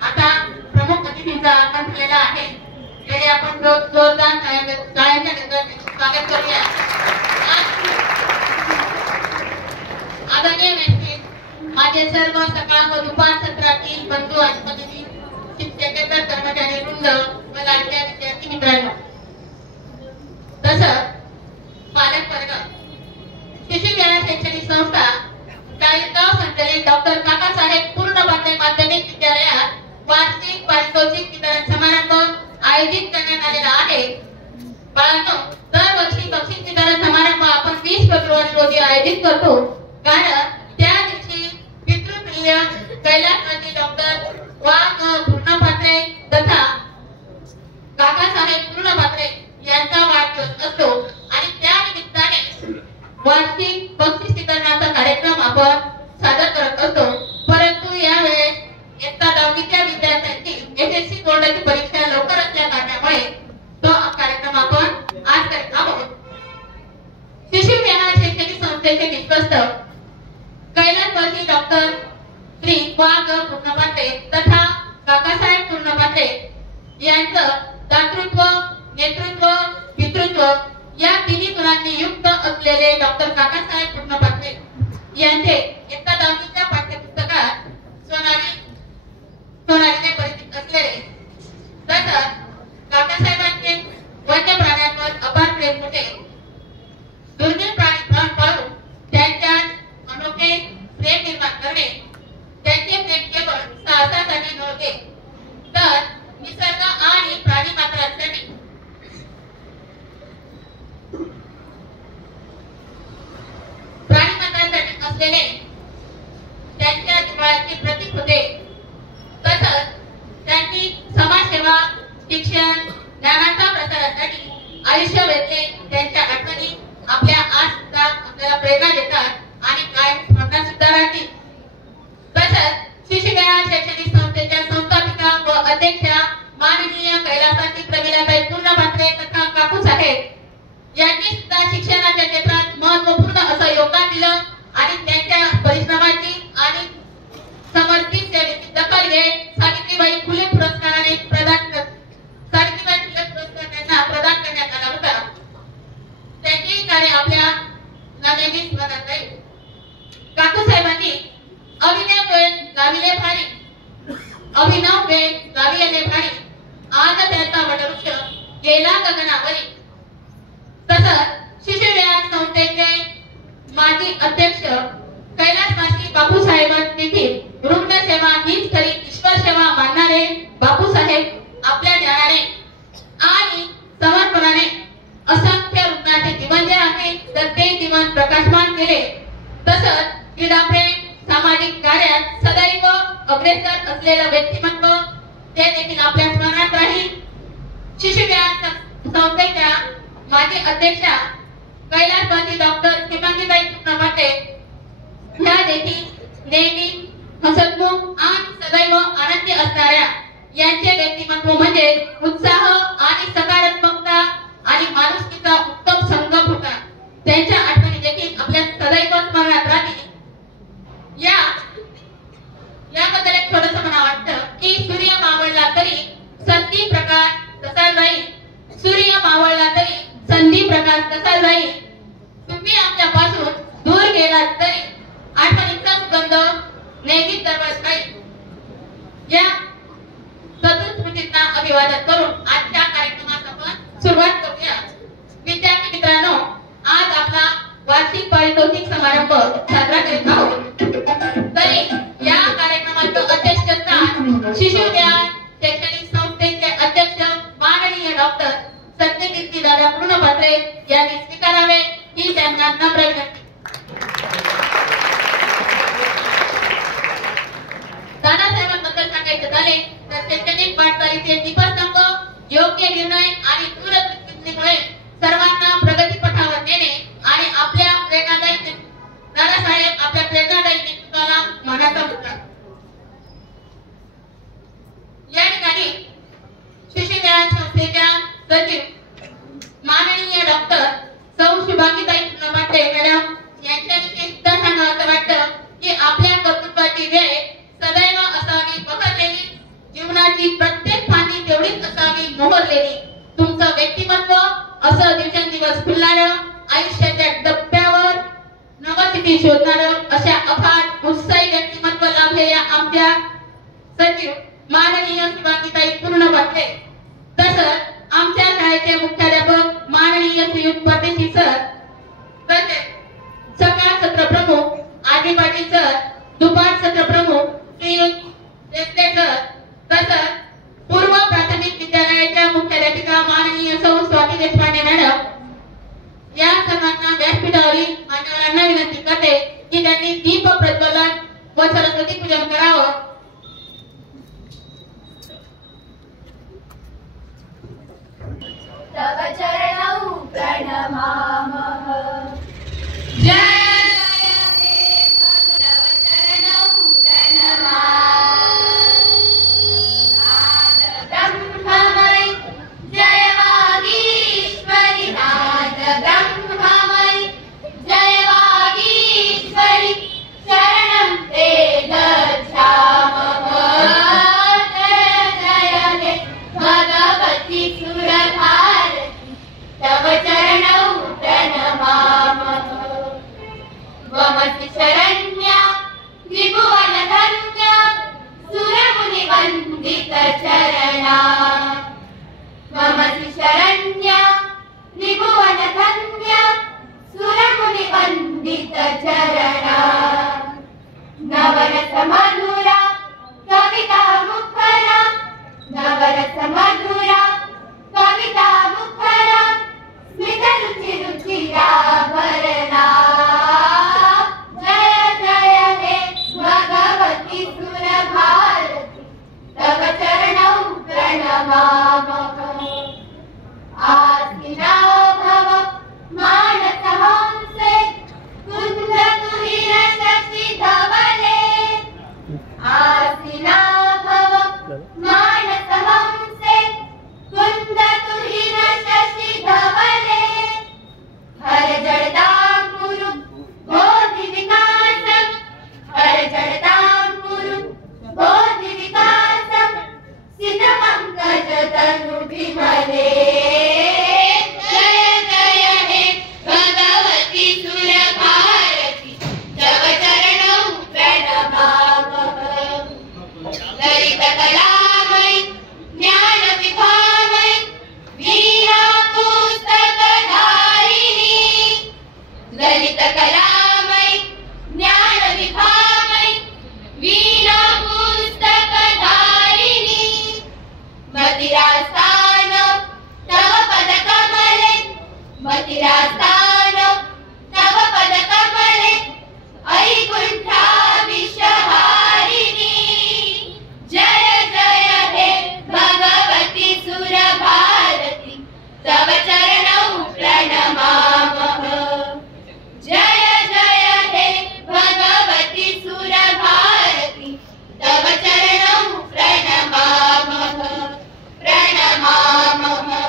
आता प्रमुख अतिथींचा आगमन झालेला आहे, त्याने आपण जोरदार टाळ्यांच्या गजरात स्वागत करूया। आदरणीय व्यक्ती, माझे सर्व सकाळ व दुपार सत्रातील बंधू आणि भगिनी, शिक्षकेतर कर्मचारी वृंद व लाडक्या विद्यार्थी मित्रांनो, तसंच पालक वर्ग, शिशु विहार शैक्षणिक संस्था चाळीसगाव संचालित डॉक्टर काकासाहेब पूर्णपात्र माध्यमिक विद्यालयात वार्षिक पारितोषिक वितरण समारंभ आयोजित करण्यात आलेला आहे। बाळांनो, दरवर्षी बक्षीस वितरण समारंभ आपण 20 फेब्रुवारी रोजी आयोजित करतो, कारण त्या दिवशी पितृप्रिय कैलासवासी डॉक्टर वाघ पूर्णपात्रे तथा काकासाहेब पूर्णपात्रे यांचा वाढदिवस असतो आणि त्या निमित्ताने वार्षिक बक्षीस वितरणाचा कार्यक्रम आपण सादर करत असतो। परंतु यावेळेस इयत्ता 10वीच्या विद्यार्थ्यांची एसएससी बोर्डाची परीक्षा लवकर असल्या कारणामुळे तो कार्यक्रम आपण आज करीत आहोत। शिशु विहार शैक्षणिक संस्थेचे विश्वस्त कैलासवासी डॉक्टर श्री वाघ पूर्णपात्रे तथा काकासाहेब पूर्णपात्रे यांचं दातृत्व, नेतृत्व, पितृत्व या तिन्ही गुणांनी युक्त असलेले डॉक्टर काकासाहेब पूर्णपात्रे यांचे इयत्ता 10वीच्या पाठ्यपुस्तकात सोनारीने परिचित असलेले, तसंच काकासाहेबांचे वन्य प्राण्यांवर अपार प्रेम होते। दुर्मिळ प्राणी पाळून त्यांच्यात अनोखे प्रेम निर्माण करणे, त्यांचे प्रेम केवळ साहसासाठी नव्हते, तर निसर्ग आणि प्राणी मात्रांसाठी असलेले त्यांच्या जिव्हाळ्याचे प्रतीक होते। तसंच त्यांनी समाजसेवा, शिक्षण, ज्ञानाच्या प्रसारासाठी आयुष्य वेचले। त्यांच्या आठवणी आपल्या आज आपल्याला प्रेरणा देतात आणि कायम स्मरणात सुद्धा राहतील। तसंच शिशु विहार शैक्षणिक संस्थेच्या संस्थापिका व अध्यक्षा माननीय कैलासवासी प्रमिलाताई पूर्णपात्रे तथा काकूसाहेब यांनी सुद्धा शिक्षणाच्या क्षेत्रात महत्त्वपूर्ण असं योगदान दिलं आणि त्यांच्या परिश्रमाची आणि समर्पित सेवेची दखल घेत सावित्रीबाई फुले पुरस्काराने त्यांना प्रदान करण्यात आला होता। त्यांचे कार्य आपल्या नेहमी स्मरणात राहील। काकूसाहेबांनी अभिनव वेळ गाविले भारी, आज त्यांचा वटवृक्ष गेला गगनावरी। तसंच शिशु विहार संस्थेचे माजी अध्यक्ष कैलासवासी बापूसाहेब देखील रुग्ण सेवा हीच खरी ईश्वर सेवा मानणारे बापूसाहेब आपल्या ज्ञानाने आणि समर्पणाने असंख्य रुग्णांचे जीवन जे आहे तर ते जीवन प्रकाशमान केले। तसंच क्रीडाप्रेम, सामाजिक कार्यात सदैव अग्रेसर असलेलं व्यक्तिमत्व ते देखील आपल्या स्मरणात राहील। शिशु विहार संस्थेच्या माजी अध्यक्षा कैलासवासी डॉक्टर शिवांगीबाई पूर्णपात्रे ह्या देखील नेहमी हसतमुख आणि सदैव आनंदी असणाऱ्या यांचे व्यक्तिमत्व म्हणजे उत्साह आणि सकारात्मकता आणि माणुसकीचा उत्तम संगम होता। त्यांच्या आठवणी देखील आपल्या सदैव स्मरणात राहतील। याबद्दल एक थोडंसं मला वाटतं की सूर्य मावळला तरी संधी प्रकाश तसा जाईल, सूर्य मावळला तरी संधी प्रकाश तसा जाईल, तुम्ही आमच्यापासून दूर गेलात तरी आठवणींचा सुगंध नेहमीच दरवळत राहील। या सदस्मृतींना अभिवादन करून आजच्या कार्यक्रमास आपण सुरुवात करूया। विद्यार्थी मित्रांनो, आज आपला वार्षिक पारितोषिक समारंभ साजरा करीत आहोत। तरी या कार्यक्रमाचं अध्यक्षस्थान शिशु विहार शैक्षणिक संस्थेचे अध्यक्ष माननीय डॉक्टर सत्यकीर्ती दादा पूर्णपात्रे यांनी स्वीकारावे ही त्यांना नम्र विनंती। दादासाहेबांबद्दल सांगायचं झाले तर शैक्षणिक वाटचालीचे दीपस्तंभ, योग्य निर्णय आणि दूरदृष्टीमुळे सर्वांना प्रगतीपथावर नेणे आणि आपल्या प्रेरणादायी दादासाहेब आपल्या प्रेरणादायी नेतृत्वाला मानाचा मुद्दा। या ठिकाणी शिशु विहार संस्थेच्या सचिव माननीय डॉक्टर मोहरलेली तुमचं व्यक्तिमत्व असं दिवसेंदिवस फुलणारं, आयुष्याच्या टप्प्यावर नवस्थिती शोधणारं अशा अफाट उत्साही व्यक्तिमत्व लाभलेल्या आमच्या सचिव माननीय शिवांगीताई पूर्ण पाटले, तसंच आमच्या शाळेचे मुख्याध्यापक माननीय श्रीयुत परदेशी सर, तसेच सकाळ सत्र प्रमुख आदी पाटील सर, दुपार सत्र प्रमुख श्रीयुत देसले सर, तसंच पूर्व प्राथमिक विद्यालयाच्या मुख्याध्यापिका माननीय सौ स्वाती देशपांडे मॅडम या सर्वांना व्यासपीठावरील मान्यवरांना विनंती करते की त्यांनी दीप प्रज्वलन व सरस्वती पूजन करावं. तव चरणौ प्रणमामः. प्रणमामः.